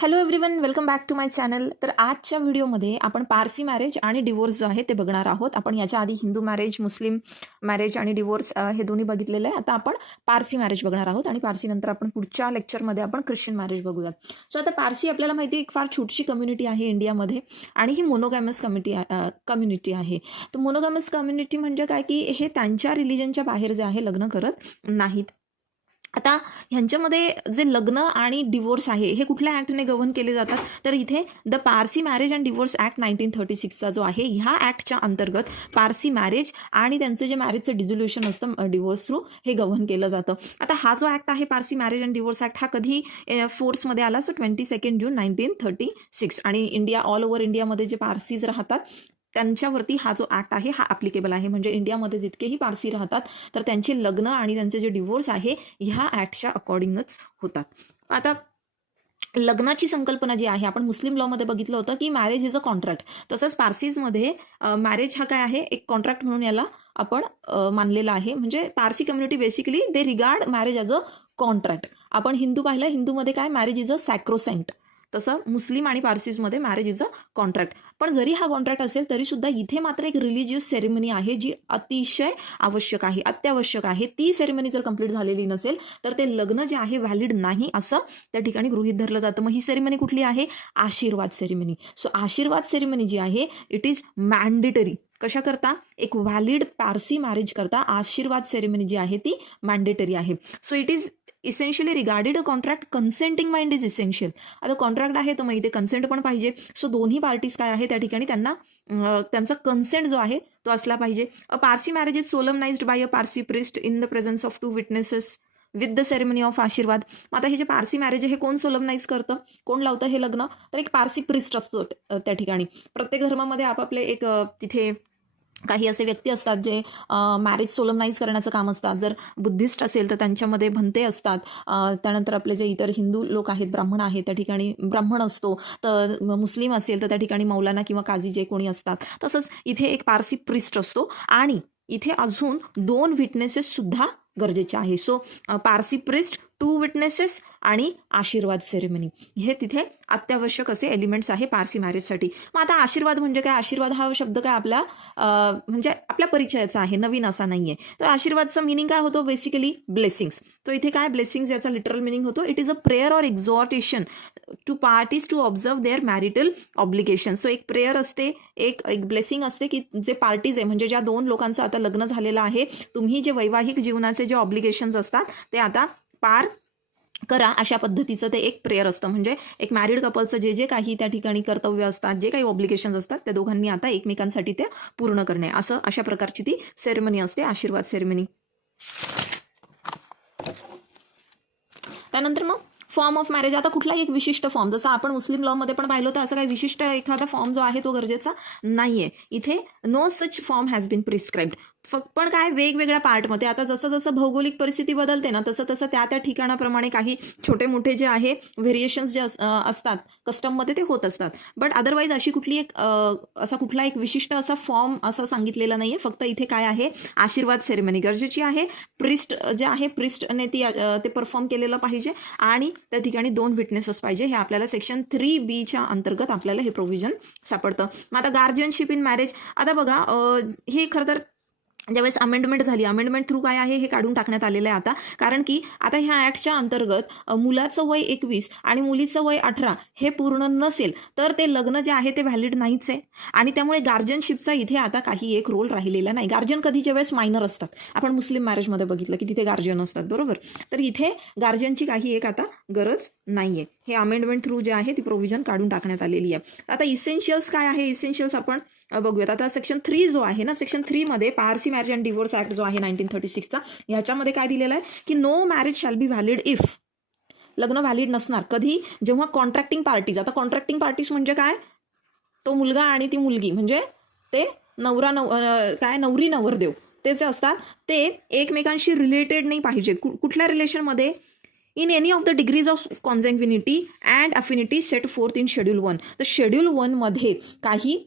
Hello everyone, welcome back to my channel. तर आजच्या व्हिडिओमध्ये आपण पारसी मॅरेज आणि डिवोर्स जो आहे ते बघणार आहोत. आपण याच्या आधी हिंदू मॅरेज, मुस्लिम मॅरेज आणि डिवोर्स हे दोन्ही बघितलेलं आहे. आता आपण पारसी मॅरेज बघणार आहोत आणि पारसी नंतर आपण पुढच्या लेक्चरमध्ये आपण ख्रिश्चन मॅरेज बघूयात. सो आता पारसी आपल्याला माहिती आहे एक फार छोटीशी कम्युनिटी आहे इंडियामध्ये आणि ही मोनोगॅमस कम्युनिटी आहे. तर मोनोगॅमस कम्युनिटी म्हणजे काय की हे त्यांच्या रिलिजनच्या बाहेर जे आहे लग्न करत नाहीत. आता ह्यांच्यामध्ये जे लग्न आणि डिवोर्स आहे हे कुठल्या ॲक्टने गव्हर्न केले जातात, तर इथे the Parsi marriage and divorce act 1936चा जो आहे ह्या ॲक्टच्या अंतर्गत पारसी मॅरेज आणि त्यांचं जे मॅरेजचं डिझोल्युशन असतं डिवोर्स थ्रू हे गव्हर्न केलं जातं. आता हा जो ॲक्ट आहे Parsi marriage and divorce act हा कधी फोर्समध्ये आला, सो 22 जून 1936. आणि इंडिया ऑल ओव्हर इंडियामध्ये जे पारसीज राहतात त्यांच्यावरती हा जो ॲक्ट आहे हा ॲप्लिकेबल आहे. म्हणजे इंडियामध्ये जितकेही पारसी राहतात तर त्यांची लग्न आणि त्यांचे जे डिवोर्स आहे ह्या ॲक्टच्या अकॉर्डिंगच होतात. आता लग्नाची संकल्पना जी आहे आपण मुस्लिम लॉमध्ये बघितलं होतं की मॅरेज इज अ कॉन्ट्रॅक्ट, तसंच पारसीजमध्ये मॅरेज हा काय आहे एक कॉन्ट्रॅक्ट म्हणून याला आपण मानलेला आहे. म्हणजे Parsi community basically they regard marriage as a contract. आपण हिंदू पाहिलं, हिंदूमध्ये काय मॅरेज इज अ सॅक्रोसेंट, तसं मुस्लिम आणि पारसीजमध्ये मॅरेज इज अ कॉन्ट्रॅक्ट. पण जरी हा कॉन्ट्रॅक्ट असेल तरी सुद्धा इथे मात्र एक रिलिजियस सेरेमनी आहे जी अतिशय आवश्यक आहे, अत्यावश्यक आहे. ती सेरेमनी जर कंप्लीट झालेली नसेल तर ते लग्न जे आहे व्हॅलिड नाही असं त्या ठिकाणी गृहीत धरलं जातं. मग ही सेरेमनी कुठली आहे? आशीर्वाद सेरेमनी. सो आशीर्वाद सेरेमनी जी आहे इट इज मॅन्डेटरी. कशा करता? एक व्हॅलिड पारसी मॅरेज करता आशीर्वाद सेरेमनी जी आहे ती मॅन्डेटरी आहे. So it is essentially regarded a contract consenting mind is essential. आता कॉन्ट्रॅक्ट आहे तर मग इथे कन्सेंट पण पाहिजे. सो दोन्ही पार्टीज काय आहे त्या ठिकाणी त्यांना त्यांचा कन्सेंट जो आहे तो असला पाहिजे. A Parsi marriage is solemnized by a Parsi priest in the presence of 2 witnesses with the ceremony of ashirvad. आता हे जे पारसी मॅरेज आहे हे कोण सोलमनाइज करतं, कोण लावतं हे लग्न? तर एक पारसी प्रिस्ट असतो त्या ठिकाणी. प्रत्येक धर्मामध्ये आपापले एक तिथे काही असे व्यक्ती असतात जे मॅरेज सोलमनाइज करण्याचं काम असतात. जर बुद्धिस्ट असेल तर त्यांच्यामध्ये भंते असतात. त्यानंतर आपले जे इतर हिंदू लोक आहेत, ब्राह्मण आहेत, त्या ठिकाणी ब्राह्मण असतो. तर मुस्लिम असेल तर त्या ठिकाणी मौलाना किंवा काझी जे कोणी असतात. तसंच इथे एक पारसी प्रिस्ट असतो आणि इथे अजून 2 विटनेसेस सुद्धा गरजेचे आहे. सो पारसी प्रिस्ट, 2 विटनेसेस आणि आशीर्वाद सेरेमनी हे तिथे अत्यावश्यक असे एलिमेंट्स आहे पारसी मॅरेजसाठी. मग आता आशीर्वाद म्हणजे काय? आशीर्वाद हा शब्द काय आपला म्हणजे आपल्या परिचयाचा आहे, नवीन असा नाही आहे. तर आशीर्वादचा मिनिंग काय होतो? Basically blessings. तो इथे काय ब्लेसिंग्स याचा लिटरल मिनिंग होतो it is a prayer or exhortation to parties to observe their marital obligation. So एक प्रेयर असते, एक ब्लेसिंग असते की जे पार्टीज आहे म्हणजे ज्या 2 लोकांचं आता लग्न झालेलं आहे, तुम्ही जे वैवाहिक जीवनाचे जे ऑब्लिगेशन्स असतात ते आता पार करा, अशा पद्धतीचं ते एक प्रेयर असतं. म्हणजे एक मॅरिड कपलचं जे जे काही त्या ठिकाणी कर्तव्य असतात, जे काही ऑब्लिगेशन्स असतात त्या दोघांनी आता एकमेकांसाठी ते पूर्ण करणे, अशा प्रकारची ती सेरेमनी असते आशीर्वाद सेरेमनी. त्यानंतर मग फॉर्म ऑफ मॅरेज. आता कुठलाही एक विशिष्ट फॉर्म, जसं आपण मुस्लिम लॉमध्ये पण पाहिलं होतं, असं काही विशिष्ट एखादा फॉर्म जो आहे तो गरजेचा नाहीये. इथे no such form has been prescribed. पण काय वेगवेगळ्या पार्टमध्ये आता जसं जसं भौगोलिक परिस्थिती बदलते ना तसं तसं त्या ठिकाणाप्रमाणे काही छोटे मोठे जे आहे व्हेरिएशन्स जे असतात कस्टममध्ये ते होत असतात. बट अदरवाईज अशी कुठली एक असा कुठला एक विशिष्ट असा फॉर्म असं सांगितलेला नाहीये. फक्त इथे काय आहे? आशीर्वाद सेरेमनी गरजेची आहे. प्रिस्ट जे आहे प्रिस्टने ते परफॉर्म केलेलं पाहिजे आणि त्या ठिकाणी 2 विटनेसेस पाहिजे. हे आपल्याला सेक्शन 3B अंतर्गत आपल्याला हे प्रोव्हिजन सापडतं. मग आता गार्जियनशिप इन मॅरेज. आता बघा हे खरं तर ज्यावेळेस अमेंडमेंट झाली, अमेंडमेंट थ्रू काय आहे हे काढून टाकण्यात आलेलं आहे आता. कारण की आता ह्या ॲक्टच्या अंतर्गत मुलाचं वय 21 आणि मुलीचं वय 18 हे पूर्ण नसेल तर ते लग्न जे आहे ते व्हॅलिड नाहीच आहे. आणि त्यामुळे गार्जियनशिपचा इथे आता काही एक रोल राहिलेला नाही. गार्जियन कधी ज्यावेळेस मायनर असतात, आपण मुस्लिम मॅरेजमध्ये बघितलं की तिथे गार्जियन असतात, बरोबर. तर इथे गार्जियनची काही एक आता गरज नाहीये. हे अमेंडमेंट थ्रू जे आहे ती प्रोव्हिजन काढून टाकण्यात आलेली आहे. आता इसेन्शियल्स काय आहे? इसेन्शियल्स आपण बघूयात. आता सेक्शन 3 जो आहे ना, सेक्शन 3 मध्ये Parsi marriage and divorce act जो आहे 1936चा, ह्याच्यामध्ये काय दिलेलं आहे की no marriage shall be valid if. लग्न व्हॅलिड नसणार कधी? जेव्हा कॉन्ट्रॅक्टिंग पार्टीज. आता कॉन्ट्रॅक्टिंग पार्टीज म्हणजे काय? तो मुलगा आणि ती मुलगी म्हणजे ते नवरी नवरदेव ते जे असतात ते एकमेकांशी रिलेटेड नाही पाहिजे. कुठल्या रिलेशनमध्ये? In any of the degrees of consanguinity and affinity set forth in schedule 1. तर शेड्यूल 1 मध्ये काही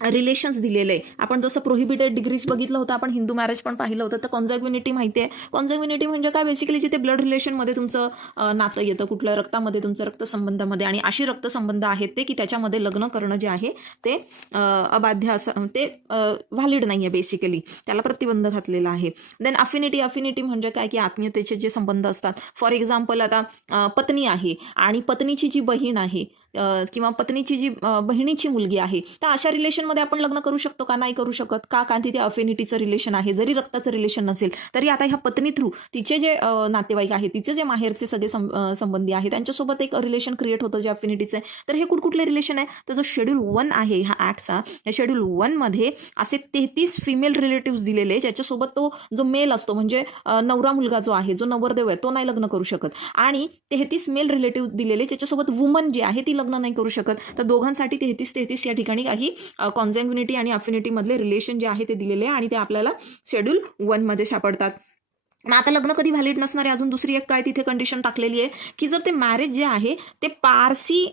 रिलेशन्स दिलेले आहे. आपण जसं प्रोहिबिटेड डिग्रीज बघितलं होतं, आपण हिंदू मॅरेज पण पाहिलं होतं. तर कॉन्झॅग्युनिटी माहिती आहे. कॉन्झॅग्युनिटी म्हणजे काय, बेसिकली जिथे ब्लड रिलेशनमध्ये तुमचं नातं येतं, कुठल्या रक्तामध्ये, तुमचं रक्तसंबंधामध्ये, आणि अशी रक्तसंबंध आहेत ते की त्याच्यामध्ये लग्न करणं जे आहे ते अबाध्य असं, ते व्हॅलिड नाही आहे, बेसिकली त्याला प्रतिबंध घातलेला आहे. देन अफिनिटी म्हणजे काय की आत्मीयतेचे जे संबंध असतात. फॉर एक्झाम्पल, आता पत्नी आहे आणि पत्नीची जी बहीण आहे किंवा पत्नीची जी बहिणीची मुलगी आहे, तर अशा रिलेशनमध्ये आपण लग्न करू शकतो का? नाही करू शकत. का? कारण तिथे अफिनिटीचं रिलेशन आहे. जरी रक्ताचं रिलेशन नसेल तरी आता ह्या पत्नी थ्रू तिचे जे नातेवाईक आहे, तिचे जे माहेरचे सगळे संबंधी आहे, त्यांच्यासोबत एक रिलेशन क्रिएट होतं जे अफिनिटीचं आहे. तर हे कुठकुठले रिलेशन आहे? तर जो शेड्यूल 1 आहे ह्या ऍक्टचा, या शेड्यूल 1 मध्ये असे 33 फिमेल रिलेटिव्ह दिलेले, ज्याच्यासोबत तो जो मेल असतो, म्हणजे नवरा मुलगा जो आहे, जो नवरदेव आहे, तो नाही लग्न करू शकत. आणि 33 मेल रिलेटिव्ह दिलेले, ज्याच्यासोबत वुमन जी आहे ती लग्न नाही करू शकत. तर दोघांसाठी 33 या ठिकाणी काही कॉन्झॅग्युनिटी आणि अफिनिटी मधले रिलेशन जे आहे ते दिलेले आहे आणि ते आपल्याला शेड्यूल 1 मध्ये सापडतात. मग आता लग्न कधी व्हॅलिड नसणार आहे? अजून दुसरी एक काय तिथे कंडिशन टाकलेली आहे की जर ते मॅरेज जे आहे ते पारसी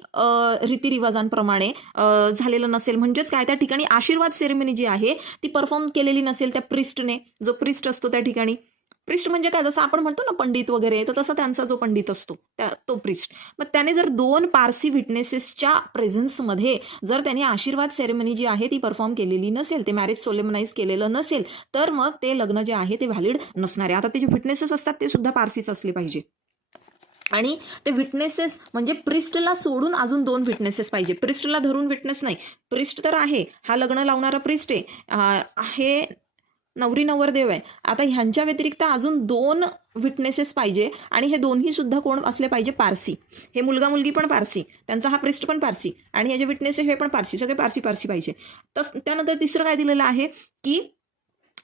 रीतिरिवाजांप्रमाणे झालेलं नसेल, म्हणजेच काय, त्या ठिकाणी आशीर्वाद सेरेमनी जी आहे ती परफॉर्म केलेली नसेल त्या प्रिस्टने. जो प्रिस्ट असतो त्या ठिकाणी, प्रिस्ट म्हणजे काय, जसं आपण म्हणतो ना पंडित वगैरे, तर तसा त्यांचा जो पंडित असतो तो प्रिस्ट. मग त्याने जर 2 पारसी विटनेसेसच्या प्रेझेन्समध्ये जर त्याने आशीर्वाद सेरेमनी जी आहे ती परफॉर्म केलेली नसेल, ते मॅरेज सोलेमनाइज केलेलं नसेल, तर मग ते लग्न जे आहे ते व्हॅलिड नसणार आहे. आता ते जे विटनेसेस असतात ते सुद्धा पारसीच असले पाहिजे. आणि ते विटनेसेस म्हणजे प्रिस्टला सोडून अजून 2 विटनेसेस पाहिजे. प्रिस्टला धरून विटनेस नाही. प्रिस्ट तर आहे, हा लग्न लावणारा प्रिस्ट आहे, नवरी नवरदेव आहे. आता ह्यांच्या व्यतिरिक्त अजून 2 विटनेसेस पाहिजे आणि हे दोन्ही सुद्धा कोण असले पाहिजे? पारसी. हे मुलगा मुलगी पण पारसी, त्यांचा हा प्रिस्ट पण पारसी, आणि हे जे विटनेसेस हे पण पारसी, सगळे पारसी पाहिजे. त्यानंतर तिसरं काय दिलेलं आहे की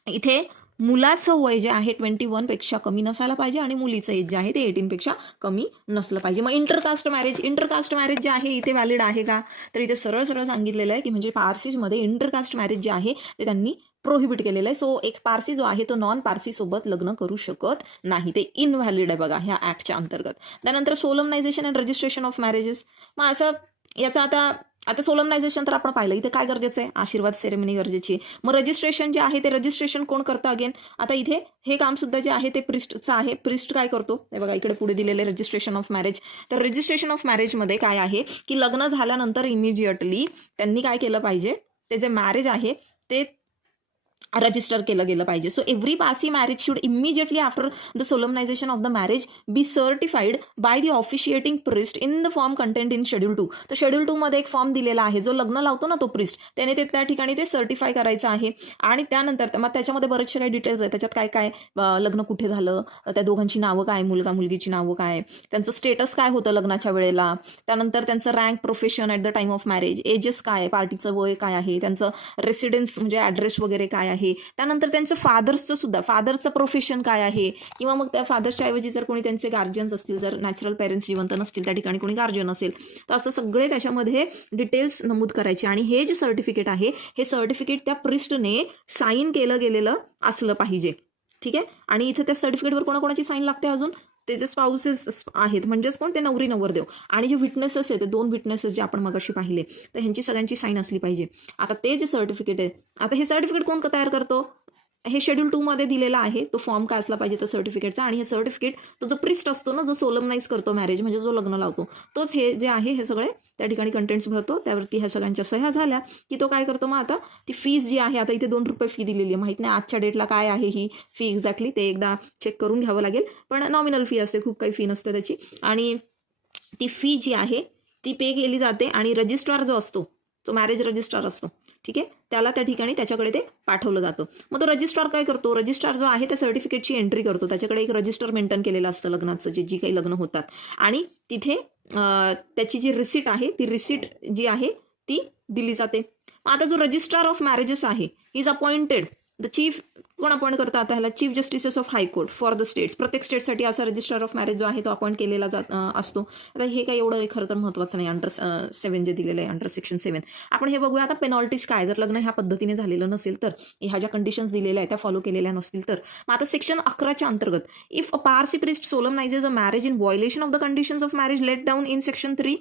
इथे मुलाचं वय जे आहे 21 पेक्षा कमी नसायला पाहिजे आणि मुलीचं एज जे आहे ते 18 पेक्षा कमी नसलं पाहिजे. मग इंटरकास्ट मॅरेज जे आहे इथे व्हॅलिड आहे का? तर इथे सरळ सरळ सांगितलेलं आहे की म्हणजे पारसीमध्ये इंटरकास्ट मॅरेज जे आहे ते त्यांनी प्रोहिबिट केलेलं आहे. सो एक पारसी जो आहे तो नॉन पारसी सोबत लग्न करू शकत नाही, ते इनव्हॅलिड आहे बघा ह्या ऍक्टच्या अंतर्गत. त्यानंतर सोलमनायझेशन अँड रजिस्ट्रेशन ऑफ मॅरेजेस. मग असं याचा आता सोलमनायझेशन तर आपण पाहिलं, इथे काय गरजेचं आहे? आशीर्वाद सेरेमनी गरजेची आहे. मग रजिस्ट्रेशन जे आहे ते रजिस्ट्रेशन कोण करतं? अगेन आता इथे हे काम सुद्धा जे आहे ते प्रिस्टचं आहे. प्रिस्ट काय करतो? हे बघा इकडे पुढे दिलेले रजिस्ट्रेशन ऑफ मॅरेज. तर रजिस्ट्रेशन ऑफ मॅरेजमध्ये काय आहे की लग्न झाल्यानंतर इमिजिएटली त्यांनी काय केलं पाहिजे? ते जे मॅरेज आहे ते रजिस्टर केलं गेलं पाहिजे. So every Parsi marriage should immediately after the solemnization of the marriage be certified by the officiating priest in the form content in schedule 2. तर शेड्यूल 2 मध्ये एक फॉर्म दिलेला आहे, जो लग्न लावतो ना तो प्रिस्ट, त्याने ते त्या ठिकाणी ते सर्टिफाय करायचं आहे. आणि त्यानंतर मग त्याच्यामध्ये बरेचसे काही डिटेल्स आहेत. त्याच्यात काय काय, लग्न कुठे झालं, त्या दोघांची नावं काय, मुलगा मुलगीची नावं काय, त्यांचं स्टेटस काय होतं लग्नाच्या वेळेला, त्यानंतर त्यांचं rank, profession at the time of marriage, ages काय, पार्टीचं वय काय आहे, त्यांचं रेसिडेन्स म्हणजे ॲड्रेस वगैरे काय आहे, त्यानंतर त्यांचं फादर्सचं सुद्धा, फादरचं प्रोफेशन काय आहे, किंवा मग त्या फादर्सच्या ऐवजी जर कोणी त्यांचे गार्जियन्स असतील, जर नॅचरल पेरेंट्स जिवंत नसतील, त्या ठिकाणी कोणी गार्जियन असेल, तर असं सगळे त्याच्यामध्ये डिटेल्स नमूद करायचे. आणि हे जे सर्टिफिकेट आहे हे सर्टिफिकेट त्या प्रिस्टने साईन केलं गेलेलं असलं पाहिजे. ठीक आहे. आणि इथे त्या सर्टिफिकेटवर कोणाकोणाची साईन लागते? अजून ते जे स्पाउसेस आहेत, म्हणजेच कोण? ते नवरी नवरदेव. आणि जे विटनेसेस आहेत, ते 2 विटनेसेस जे आपण मगाशी पाहिले, तर ह्यांची सगळ्यांची साईन असली पाहिजे. आता ते जे सर्टिफिकेट आहे, आता हे सर्टिफिकेट कोण तयार करतो? हे शेड्यूल 2 मध्ये दिलेला आहे. तो फॉर्म काय असला पाहिजे तर सर्टिफिकेटचा, आणि हे सर्टिफिकेट तो जो प्रिस्ट असतो ना, जो सोलमनाइज करतो मॅरेज, म्हणजे जो लग्न लावतो, तोच हे जे आहे हे सगळे त्या ठिकाणी कंटेंट्स भरतो. त्यावरती ह्या सगळ्यांच्या सह्या झाल्या की तो काय करतो? मग आता ती फीज जी आहे, आता इथे 2 रुपये फी दिलेली आहे, माहित नाही आजच्या डेटला काय आहे ही फी एक्झॅक्टली, ते एकदा चेक करून घ्यावं लागेल. पण नॉमिनल फी असते, खूप काही फी नसते त्याची. आणि ती फी जी आहे ती पे केली जाते, आणि रजिस्ट्रार जो असतो, जो मॅरेज रजिस्ट्रार असतो, ठीक आहे, त्याला त्या ठिकाणी त्याच्याकडे ते पाठवलं जातं. मग तो रजिस्ट्रार काय करतो? रजिस्ट्रार जो आहे त्या सर्टिफिकेटची एंट्री करतो. त्याच्याकडे एक रजिस्टर मेंटेन केलेलं असतं लग्नाचं, जी काही लग्न होतात, आणि तिथे त्याची जी रिसीट आहे, ती रिसीट जी आहे ती दिली जाते. आता जो रजिस्ट्रार ऑफ मॅरेजेस आहे इज अपॉइंटेड द चीफ, कोण अपॉइंट करतं? आता ह्याला chief justices of high court for the states. प्रत्येक स्टेटसाठी असा रजिस्ट्रार ऑफ मॅरेज जो आहे तो अपॉइंट केलेला असतो. आता हे काही एवढं खरं तर महत्त्वाचं नाही. अंडर 7 जे दिलेलं आहे, अंडर सेक्शन 7. आपण हे बघूया आता. पेनॉल्टीज काय जर लग्न ह्या पद्धतीने झालेलं नसेल तर, ह्या ज्या कंडिशन्स दिलेल्या आहेत त्या फॉलो केलेल्या नसतील तर. मग आता सेक्शन 11च्या अंतर्गत, if a Parsi priest solemnizes a marriage in violation of the conditions of marriage let down in section 3,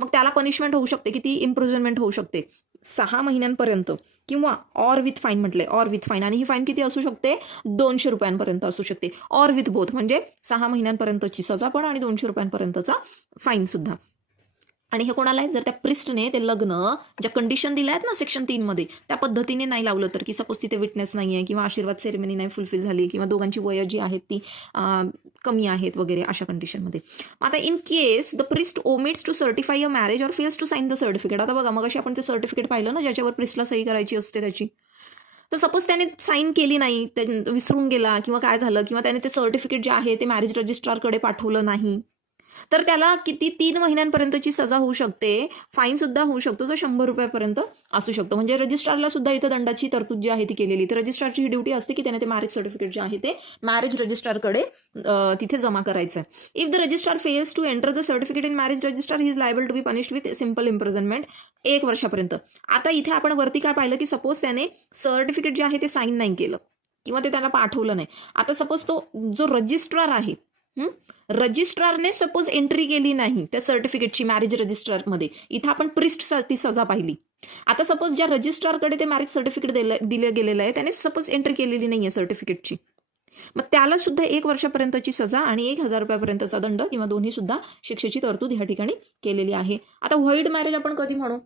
मग त्याला पनिशमेंट होऊ शकते. किती? इम्प्रिझनमेंट होऊ शकते. 6 महिन्यांपर्यंत किंवा ऑर विथ फाईन म्हटलंय, ऑर विथ फाईन, आणि ही फाईन किती असू शकते, 200 रुपयांपर्यंत असू शकते. ऑर विथ बोथ म्हणजे 6 महिन्यांपर्यंतची सजा पण आणि 200 रुपयांपर्यंतचा फाईन सुद्धा. आणि हे कोणाला आहे, जर त्या प्रिस्टने ते लग्न ज्या कंडिशन दिल्या आहेत ना सेक्शन 3 मध्ये त्या पद्धतीने नाही लावलं तर, की सपोज तिथे विटनेस नाही आहे किंवा आशीर्वाद सेरेमनी नाही फुलफिल झाली किंवा दोघांची वय जी आहेत ती कमी आहेत वगैरे अशा कंडिशनमध्ये. आता in case the priest omits to certify a marriage or fails to sign the certificate. आता बघा मग अशी आपण ते सर्टिफिकेट पाहिलं ना ज्याच्यावर प्रिस्टला सही करायची असते त्याची, तर सपोज त्याने साईन केली नाही, विसरून गेला किंवा काय झालं, किंवा त्याने ते सर्टिफिकेट जे आहे ते मॅरेज रजिस्ट्रारकडे पाठवलं नाही, तर त्याला किती 3 महिन्यांपर्यंतची सजा होऊ शकते, फाईन सुद्धा होऊ शकतो जो 100 रुपयापर्यंत असू शकतो. म्हणजे रजिस्ट्रारला सुद्धा इथं दंडाची तरतूद जी आहे ती केलेली. तर रजिस्ट्रारची ही ड्युटी असते की त्याने ते मॅरेज सर्टिफिकेट जे आहे ते मॅरेज रजिस्ट्रारकडे तिथे जमा करायचं आहे. If the registrar fails to enter the certificate in marriage registrar he is liable to be punished with simple imprisonment 1 वर्षापर्यंत. आता इथे आपण वरती काय पाहिलं की सपोज त्याने सर्टिफिकेट जे आहे ते साईन नाही केलं किंवा ते त्याला पाठवलं नाही. आता सपोज तो जो रजिस्ट्रार आहे, रजिस्ट्रारने सपोज एंट्री केली नाही त्या सर्टिफिकेटची मॅरेज रजिस्ट्रारमध्ये, इथं आपण प्रिस्टसाठी सजा पाहिली. आता सपोज ज्या रजिस्ट्रारकडे ते मॅरेज सर्टिफिकेट दिलं गेलेलं आहे त्याने सपोज एंट्री केलेली नाही आहे सर्टिफिकेटची, मग त्याला सुद्धा 1 वर्षापर्यंतची सजा आणि 1000 रुपयापर्यंतचा दंड किंवा दोन्ही सुद्धा शिक्षेची तरतूद ह्या ठिकाणी केलेली आहे. आता व्हॉइड मॅरेज आपण कधी म्हणू,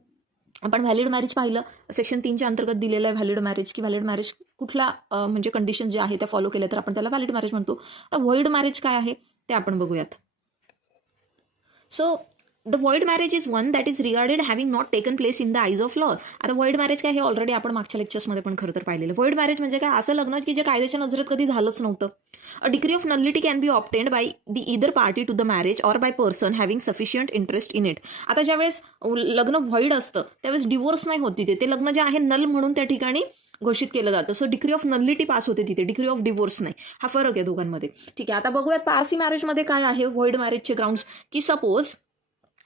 आपण व्हॅलिड मॅरेज पाहिलं सेक्शन 3च्या अंतर्गत दिलेलं आहे व्हॅलिड मॅरेज, की व्हॅलिड मॅरेज कुठला म्हणजे कंडिशन जे आहे त्या फॉलो केल्या तर आपण त्याला व्हॅलिड मॅरेज म्हणतो. आता व्हॉइड मॅरेज काय आहे ते आपण बघूयात. So the void marriage is one that is regarded having not taken place in the eyes of law. आता व्हॉइड मॅरेज काय हे ऑलरेडी आपण मागच्या लेक्चर्समध्ये पण खरं तर पाहिलेलं. व्हॉइड मॅरेज म्हणजे काय, असं लग्न की जे कायद्याच्या नजरेत कधी झालंच नव्हतं. A degree of nullity can be obtained by the either party to the marriage or by person having sufficient interest in it. आता ज्यावेळेस लग्न व्हॉइड असतं त्यावेळेस डिवोर्स नाही होत तिथे, ते लग्न जे आहे नल म्हणून त्या ठिकाणी घोषित केलं जातं. So degree of nullity pass होते तिथे, डिग्री ऑफ डिवोर्स नाही. हा फरक आहे दोघांमध्ये. ठीक आहे, आता बघूयात पारसी मॅरेजमध्ये काय आहे व्हॉइड मॅरेजचे ग्राउंड्स. की suppose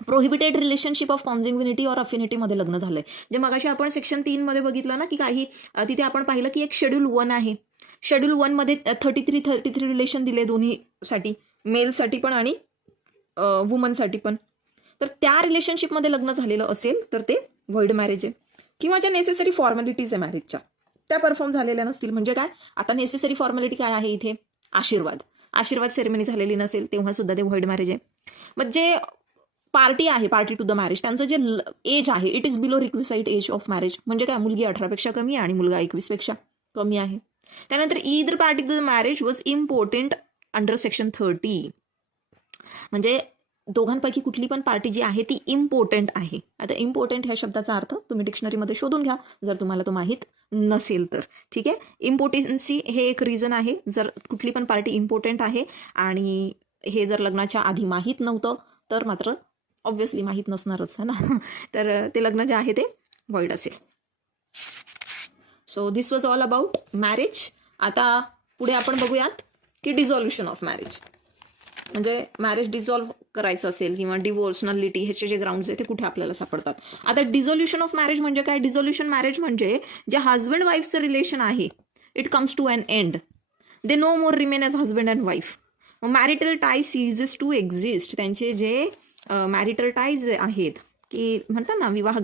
prohibited relationship of consanguinity or अफिनिटीमध्ये लग्न झालंय, जे मगाशी आपण सेक्शन 3 मध्ये बघितलं ना की काही तिथे आपण पाहिलं की एक शेड्यूल 1 आहे. शेड्यूल 1 मध्ये 33 रिलेशन दिले दोन्हीसाठी, मेलसाठी पण आणि वुमनसाठी पण. तर त्या रिलेशनशिपमध्ये लग्न झालेलं असेल तर ते व्हॉइड मॅरेज आहे. किंवा ज्या नेसेसरी फॉर्मॅलिटीज आहे मॅरेजच्या त्या परफॉर्म झालेल्या नसतील. म्हणजे काय, आता नेसेसरी फॉर्मॅलिटी काय आहे इथे, आशीर्वाद सेरेमनी झालेली नसेल तेव्हा सुद्धा ते व्हॉइड मॅरेज आहे. मग जे पार्टी आहे, पार्टी टू द मॅरेज, त्यांचं जे एज आहे it is below requisite age of marriage. म्हणजे काय, मुलगी 18 पेक्षा कमी आहे आणि मुलगा 21 पेक्षा कमी आहे. त्यानंतर either party to the marriage was important under section 30. म्हणजे दोघांपैकी कुठली पण पार्टी जी आहे ती इम्पॉर्टंट आहे. आता इम्पॉर्टंट ह्या शब्दाचा अर्थ तुम्ही डिक्शनरीमध्ये शोधून घ्या जर तुम्हाला तो माहीत नसेल तर. ठीक आहे, इम्पॉर्टन्सी हे एक रिझन आहे. जर कुठली पण पार्टी इम्पॉर्टंट आहे आणि हे जर लग्नाच्या आधी माहीत नव्हतं तर मात्र ऑब्व्हियसली माहीत नसणारच आहे ना, तर ते लग्न जे आहे ते व्हॉइड असेल. So this was all about marriage. आता पुढे आपण बघूयात की डिझॉल्युशन ऑफ मॅरेज. म्हणजे मॅरेज डिझॉल्व्ह करायचं असेल किंवा डिवोर्स, नलिटी, ह्याचे जे ग्राउंड्स आहेत ते कुठे आपल्याला सापडतात. आता डिझॉल्युशन ऑफ मॅरेज म्हणजे काय, डिझॉल्युशन मॅरेज म्हणजे जे हजबंड वाईफचं रिलेशन आहे it comes to an end, they no more remain as husband and wife. Marital tie ceases to exist. त्यांचे जे मॅरिटल टाईज आहेत की म्हणतात ना विवाह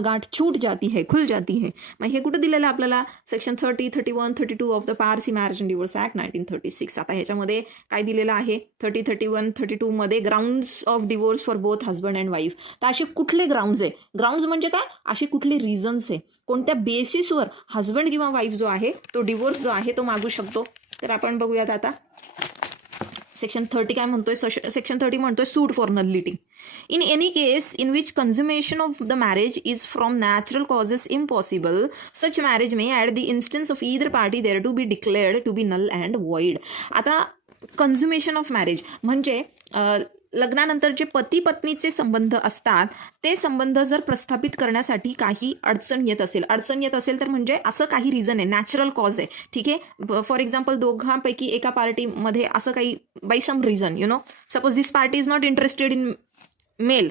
गाठ छूट जाती है, खुल जाती है. मग हे कुठं दिलेलं आपल्याला, section 30, 31, 32 of the Parsi marriage and divorce act 1936. आता ह्याच्यामध्ये काय दिलेलं आहे 30, 31, 32 मध्ये grounds of divorce for both husband and wife. तर असे कुठले ग्राउंड्स आहे, ग्राउंड्स म्हणजे काय, असे कुठले रिझन्स आहे, कोणत्या बेसिसवर हजबंड किंवा वाईफ जो आहे तो डिवोर्स जो आहे तो मागू शकतो. तर आपण बघूयात आता सेक्शन 30 काय म्हणतोय. सेक्शन 30 म्हणतोय suit for nullity. In any case in which consummation of the marriage is from natural causes impossible such marriage may at the instance of either party there to be declared to be null and void. आता consummation of marriage म्हणजे लग्नानंतर जे पती पत्नीचे संबंध असतात ते संबंध जर प्रस्थापित करण्यासाठी काही अडचण येत असेल तर म्हणजे असं काही रिझन आहे, नॅचरल कॉज आहे. ठीक आहे, फॉर एक्झाम्पल दोघांपैकी एका पार्टीमध्ये असं काही by some reason suppose this party is not interested in male.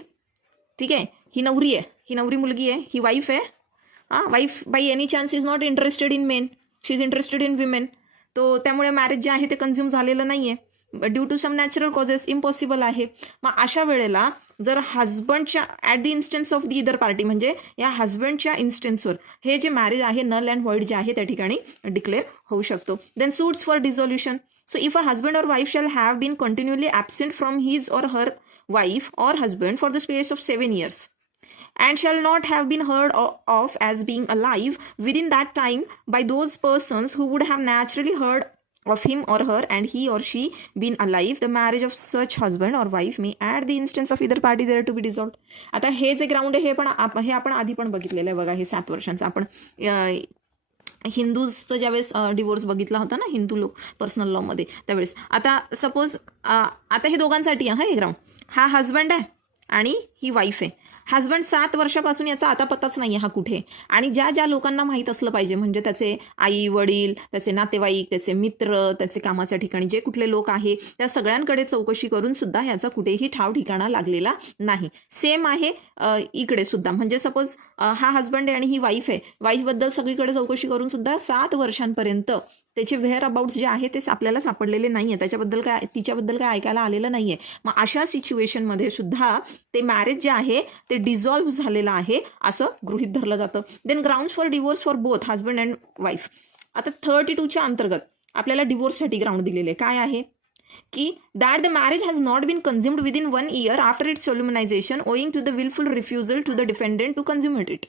ठीक आहे, ही नवरी मुलगी आहे, ही वाईफ आहे. Wife by any chance is not interested in men, she is interested in women. तो त्यामुळे मॅरेज जे आहे ते कन्झ्युम झालेलं नाही आहे. Due to some natural causes impossible आहे. मग अशा वेळेला जर हजबंडच्या at the instance of the either party, म्हणजे या हजबंडच्या इन्स्टन्सवर हे जे मॅरेज आहे नल अँड व्हॉइड जे आहे त्या ठिकाणी डिक्लेअर होऊ शकतो. Then suits for dissolution. So if a husband or wife shall have been continually absent from his or her wife or husband for the space of 7 years and shall not have been heard of as being alive within that time by those persons who would have naturally heard of him or her and he or she been alive, the marriage of such husband or wife may at the instance of either party there to be dissolved. आता हे जे ground आहे हे आपण आधी पण बघितलेलं आहे बघा. हे 7 वर्षांचं आपण हिंदूजचं ज्यावेळेस डिवोर्स बघितला होता ना हिंदू लोक पर्सनल लॉमध्ये त्यावेळेस. आता सपोज आता हे दोघांसाठी आहे हे ग्राउंड. हा हजबंड आहे आणि ही वाईफ आहे. हजबंड 7 वर्षापासून याचा आता पत्ताच नाही आहे हा कुठे. आणि ज्या ज्या लोकांना माहीत असलं पाहिजे म्हणजे त्याचे आई वडील, त्याचे नातेवाईक, त्याचे मित्र, त्याचे कामाच्या ठिकाणी जे कुठले लोक आहे त्या सगळ्यांकडे चौकशी करून सुद्धा ह्याचा कुठेही ठाव ठिकाणा लागलेला नाही. सेम आहे इकडे सुद्धा. म्हणजे सपोज हा हजबंड आहे आणि ही वाईफ आहे. वाईफबद्दल सगळीकडे चौकशी करून सुद्धा 7 वर्षांपर्यंत त्याचे व्हेअर अबाउट्स जे आहे ते आपल्याला सापडलेले नाही आहे. तिच्याबद्दल काय ऐकायला आलेलं नाही आहे. मग अशा सिच्युएशनमध्ये सुद्धा ते मॅरेज जे आहे ते डिझॉल्व्ह झालेलं आहे असं गृहीत धरलं जातं. Then grounds for divorce for both husband and wife. आता 32च्या अंतर्गत आपल्याला डिवोर्ससाठी ग्राउंड दिलेले काय आहे की that the marriage has not been consummated within 1 year after its solemnization owing to the wilful refusal to the defendant to consummate it.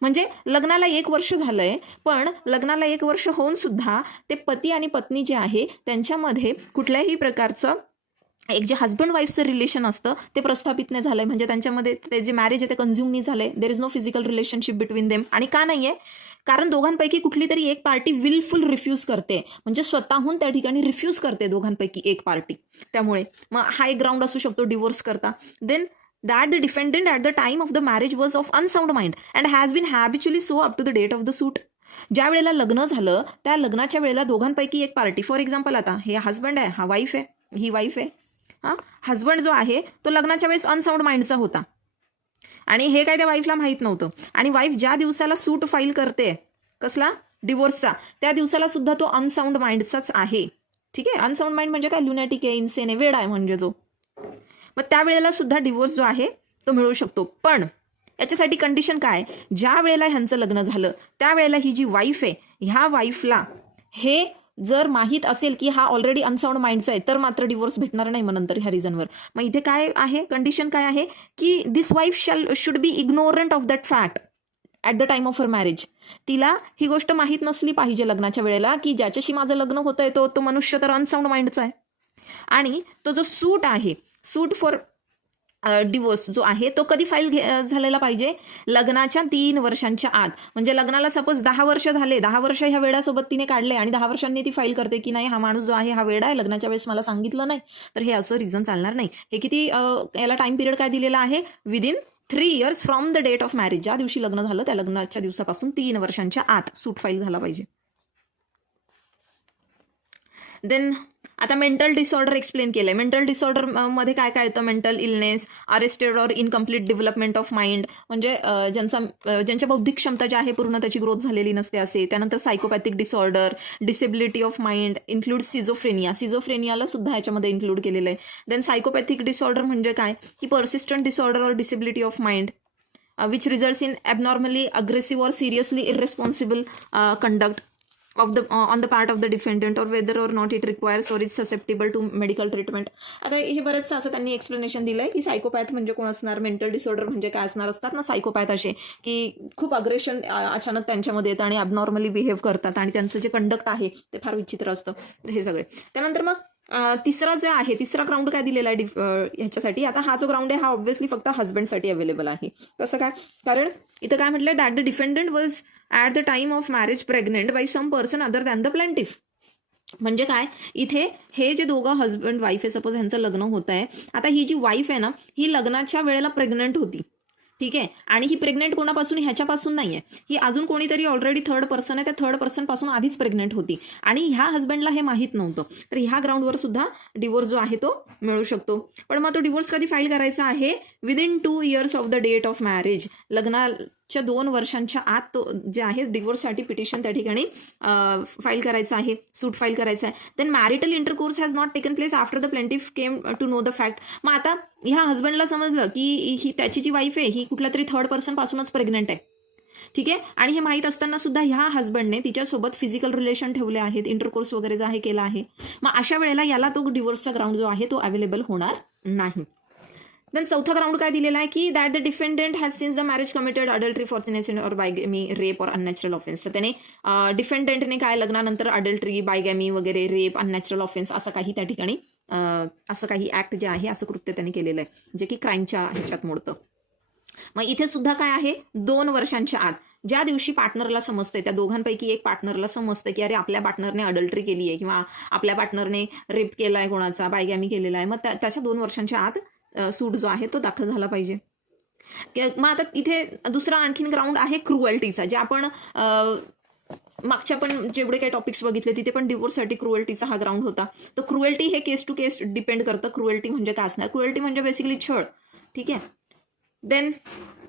म्हणजे लग्नाला 1 वर्ष झालंय पण लग्नाला 1 वर्ष होऊन सुद्धा ते पती आणि पत्नी जे आहे त्यांच्यामध्ये कुठल्याही प्रकारचं एक जे हजबंड वाईफचं रिलेशन असतं ते प्रस्थापित नाही झालंय. म्हणजे त्यांच्यामध्ये ते जे मॅरेज आहे ते कन्झ्युम नाही झालंय. There is no physical relationship between them. आणि का नाही आहे? कारण दोघांपैकी कुठली तरी एक पार्टी विलफुल रिफ्यूज करते. म्हणजे स्वतःहून त्या ठिकाणी रिफ्यूज करते दोघांपैकी एक पार्टी. त्यामुळे मग हा एक ग्राउंड असू शकतो डिवोर्स करता. Then that the defendant at the time of the marriage was of unsound mind and has been habitually so up to the date of the suit. ज्या वेळेला लग्न झालं त्या लग्नाच्या वेळेला दोघांपैकी एक पार्टी, फॉर एक्झाम्पल आता हे हजबंड आहे, हा वाईफ आहे, ही वाईफ आहे. हां, हजबंड जो आहे तो लग्नाच्या वेळेस अनसाऊंड माइंडचा होता आणि हे काय त्या वाईफला माहीत नव्हतं. आणि वाईफ ज्या दिवसाला सूट फाईल करते कसला डिवोर्सचा त्या दिवसाला सुद्धा तो अनसाऊंड माइंडचाच आहे. ठीक आहे. अनसाऊंड माइंड म्हणजे काय? लुनॅटिक आहे, इन्सेन आहे, वेड आहे म्हणजे जो. मग त्यावेळेला सुद्धा डिवोर्स जो आहे तो मिळू शकतो. पण याच्यासाठी कंडिशन काय? ज्या वेळेला ह्यांचं लग्न झालं त्यावेळेला ही जी वाईफ आहे ह्या वाईफला हे जर माहीत असेल की हा ऑलरेडी अनसाऊंड माइंडचा आहे तर मात्र डिवोर्स भेटणार नाही मग नंतर ह्या रिझनवर. मग इथे काय आहे कंडिशन काय आहे की this wife should be ignorant of that fact at the time of her marriage. तिला ही गोष्ट माहीत नसली पाहिजे लग्नाच्या वेळेला की ज्याच्याशी माझं लग्न होतंय तो मनुष्य तर अनसाऊंड माइंडचा आहे. आणि तो जो सूट आहे सूट फॉर डिवोर्स जो आहे तो कधी फाईल झालेला पाहिजे? लग्नाच्या 3 वर्षांच्या आत. म्हणजे लग्नाला सपोज 10 वर्ष झाले, 10 वर्ष ह्या वेळासोबत तिने काढले आणि 10 वर्षांनी ती फाईल करते की नाही हा माणूस जो आहे हा वेडा आहे, लग्नाच्या वेळेस मला सांगितलं नाही, तर हे असं रिझन चालणार नाही. हे किती याला टाइम पिरियड काय दिलेला आहे? Within 3 years from the date of marriage. ज्या दिवशी लग्न झालं त्या लग्नाच्या दिवसापासून 3 वर्षांच्या आत सूट फाईल झाला पाहिजे. देन आता मेंटल डिसऑर्डर एक्सप्लेन केलंय. मेंटल डिसऑर्डर मध्ये काय काय येतं? Mental illness, arrested or incomplete development of mind, म्हणजे ज्यांच्या बौद्धिक क्षमता जी आहे पूर्ण त्याची ग्रोथ झालेली नसते असे. त्यानंतर psychopathic disorder, disability of mind, include schizophrenia. सिझोफ्रेनियाला सुद्धा याच्यामध्ये इन्क्लूड केलेलं आहे. देन सायकोपॅथिक डिसऑर्डर म्हणजे काय की persistent disorder or disability of mind which results in abnormally aggressive or seriously irresponsible conduct on the part of the defendant or whether or not it requires or is susceptible to medical treatment. आता हे बरंचसं असं त्यांनी explanation दिलंय की psychopath म्हणजे कोण असणार, मेंटल डिसऑर्डर म्हणजे काय असणार. असतात ना सायकोपॅथ असे की खूप अग्रेशन अचानक त्यांच्यामध्ये येतं आणि ॲबनॉर्मली बिहेव करतात आणि त्यांचं जे कंडक्ट आहे ते फार विचित्र असतं. हे सगळे. त्यानंतर मग तिसरा जो आहे तिसरा ग्राउंड काय दिलेला आहे ह्याच्यासाठी? आता हा जो ग्राउंड आहे हा ऑब्व्हियसली फक्त हजबंडसाठी अवेलेबल आहे. कसं काय? कारण इथं काय म्हटलं? That the defendant was at the time of marriage pregnant by some person other than the plaintiff. म्हणजे काय? इथे हे जे दोघं हजबंड वाईफ आहे, सपोज ह्यांचं लग्न होत आहे. आता ही जी वाईफ आहे ना ही लग्नाच्या वेळेला प्रेग्नंट होती. ठीक आहे. आणि ही प्रेग्नेंट कोणापासून? ह्याच्यापासून नाही आहे. ही अजून कोणीतरी ऑलरेडी थर्ड पर्सन आहे, त्या थर्ड पर्सन पासून आधीच प्रेग्नेंट होती आणि ह्या हजबंडला हे माहीत नव्हतं. तर ह्या ग्राउंडवर सुद्धा डिवोर्स जो आहे तो मिळू शकतो. पण मग तो डिवोर्स कधी फाईल करायचा आहे? Within 2 years of the date of marriage. लग्नाच्या मॅरेजच्या 2 वर्षांच्या आत तो जे आहे डिवोर्ससाठी पिटिशन त्या ठिकाणी फाईल करायचं आहे, सूट फाईल करायचं आहे. Then marital intercourse has not taken place after the plaintiff came to know the fact. मग आता ह्या हजबंडला समजलं की ही त्याची जी वाईफ आहे ही कुठल्या तरी थर्ड पर्सन पासूनच प्रेग्नंट आहे, ठीक आहे, आणि हे माहीत असताना सुद्धा ह्या हजबंडने तिच्यासोबत फिजिकल रिलेशन ठेवले आहेत, इंटरकोर्स वगैरे जो आहे केला आहे. मग अशा वेळेला याला तो डिवोर्सचा ग्राउंड जो आहे तो अवेलेबल होणार नाही. देन चौथा ग्राउंड काय दिलेला आहे की that the defendant has since the marriage committed adultery, fornication और बायगॅमी, रेप और अननॅचरल ऑफेन्स. तर त्याने डिफेंडंटने काय लग्नानंतर अडल्ट्री, बायगॅमी वगैरे, रेप, अननॅचरल ऑफेन्स असं काही त्या ठिकाणी असं काही ऍक्ट जे आहे असं कृत्य त्याने केलेलं आहे जे की क्राईमच्या ह्याच्यात मोडतं. मग इथे सुद्धा काय आहे 2 वर्षांच्या आत ज्या दिवशी पार्टनरला समजतंय, त्या दोघांपैकी एक पार्टनरला समजतं की अरे आपल्या पार्टनरने अडल्ट्री केली आहे किंवा आपल्या पार्टनरने रेप केला आहे, कोणाचा बायगॅमी केलेला आहे, मग त्याच्या 2 वर्षांच्या आत सूट जो आहे तो दाखल झाला पाहिजे. मग आता इथे दुसरा आणखीन ग्राउंड आहे क्रुअल्टीचा, जे आपण मागच्या पण जेवढे काही टॉपिक्स बघितले तिथे पण डिवोर्ससाठी क्रुअल्टीचा हा ग्राउंड होता. तर क्रुअल्टी हे केस टू केस डिपेंड करतं. क्रुअल्टी म्हणजे काय असणार? क्रुअल्टी म्हणजे बेसिकली छळ, ठीक आहे. देन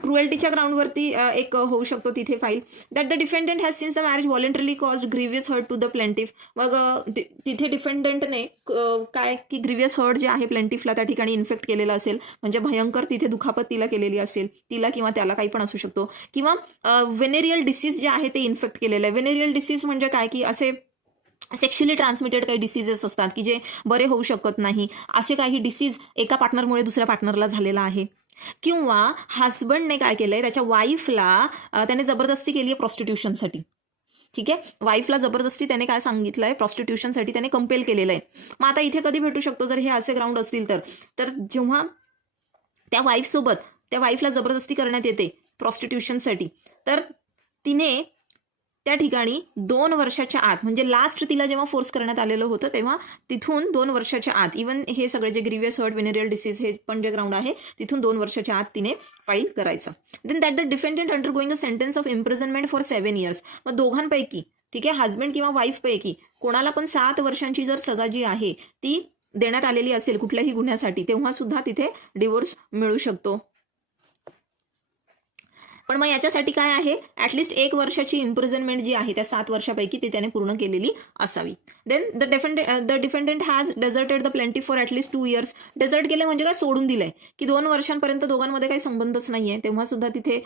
क्रुएल्टीच्या ग्राउंडवरती एक होऊ शकतो तिथे file that the defendant has since the marriage voluntarily caused grievous hurt to the plaintiff. मग तिथे डिफेंडंटने काय की ग्रीवियस हर्ट जे आहे प्लेंटिफला त्या ठिकाणी इन्फेक्ट केलेलं असेल, म्हणजे भयंकर तिथे दुखापत तिला केलेली असेल, तिला किंवा त्याला काही पण असू शकतो, किंवा वेनेरियल डिसीज जे आहे ते इन्फेक्ट केलेलं आहे. वेनेरियल डिसीज म्हणजे काय की असे सेक्शुअली ट्रान्समिटेड काही डिसीजेस असतात की जे बरे होऊ शकत नाही, असे काही डिसीज एका पार्टनरमुळे दुसऱ्या पार्टनरला झालेला आहे. किंवा हस्बंडने काय केलंय, त्याच्या वाईफला त्याने जबरदस्ती केली आहे प्रॉस्टिट्यूशनसाठी, ठीक आहे. वाईफला जबरदस्ती त्याने काय सांगितलंय, प्रॉस्टिट्यूशनसाठी त्याने कंपेल केलेलं आहे. मग आता इथे कधी भेटू शकतो जर हे असे ग्राउंड असतील तर जेव्हा त्या वाईफसोबत त्या वाईफला जबरदस्ती करण्यात येते प्रॉस्टिट्यूशनसाठी, तर तिने त्या ठिकाणी 2 वर्षाच्या आत, म्हणजे लास्ट तिला जेव्हा फोर्स करण्यात आलेलं होतं तेव्हा तिथून 2 वर्षाच्या आत, इवन हे सगळे जे ग्रीवियस हर्ट, वेनेरियल डिसीज हे पण जे ग्राउंड आहे तिथून 2 वर्षाच्या आत तिने फाईल करायचा. Then that the defendant undergoing a sentence of imprisonment for 7 years. मग दोघांपैकी, ठीक आहे, हस्बंड किंवा वाईफपैकी कोणाला पण 7 वर्षांची जर सजा जी आहे ती देण्यात आलेली असेल कुठल्याही गुन्ह्यासाठी, तेव्हा सुद्धा तिथे डिवोर्स मिळू शकतो. पण मग याच्यासाठी काय आहे, ऍटलिस्ट 1 वर्षाची इम्प्रिझनमेंट जी आहे त्या 7 वर्षापैकी ती त्याने पूर्ण केलेली असावी. Then the defendant has deserted the plaintiff for at least 2 years. Desert केलं म्हणजे काय, सोडून दिलंय की 2 वर्षांपर्यंत दोघांमध्ये काही संबंधच नाहीये, तेव्हा सुद्धा तिथे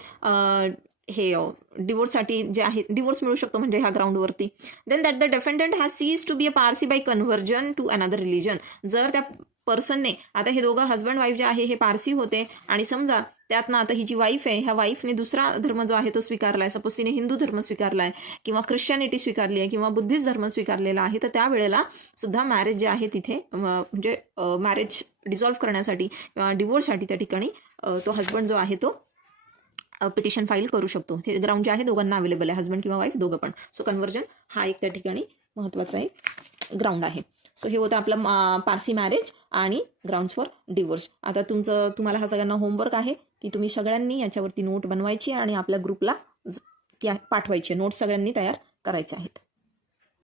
हे डिवोर्ससाठी जे आहे डिवोर्स मिळू शकतो म्हणजे ह्या ग्राउंडवरती. Then that the defendant has cease to be a Parsi by conversion to another religion. जर त्या पर्सनने, आता हे दोघं हस्बंड वाईफ जे आहे हे पारसी होते आणि समजा त्यातनं आता ही जी वाईफ आहे ह्या वाईफने दुसरा धर्म जो आहे तो स्वीकारलाय, सपोज तिने हिंदू धर्म स्वीकारलाय किंवा ख्रिश्चॅनिटी स्वीकारली आहे किंवा बुद्धिस्ट धर्म स्वीकारलेला आहे, तर त्यावेळेला सुद्धा मॅरेज जे आहे तिथे म्हणजे मॅरेज डिसॉल्व्ह करण्यासाठी किंवा डिवोर्ससाठी त्या ठिकाणी तो हस्बंड जो आहे तो पिटिशन फाईल करू शकतो. हे ग्राउंड जे आहे दोघांना अवेलेबल आहे, हस्बंड किंवा वाईफ दोघं पण. सो कन्व्हर्जन हा एक त्या ठिकाणी महत्त्वाचा एक ग्राउंड आहे. सो हे होतं आपलं पारसी मॅरेज आणि ग्राउंड्स फॉर डिवोर्स. आता तुम्हाला हा सगळ्यांना होमवर्क आहे की तुम्ही सगळ्यांनी याच्यावरती नोट बनवायची आणि आपल्या ग्रुपला त्या पाठवायची. नोट्स सगळ्यांनी तयार करायचे आहेत.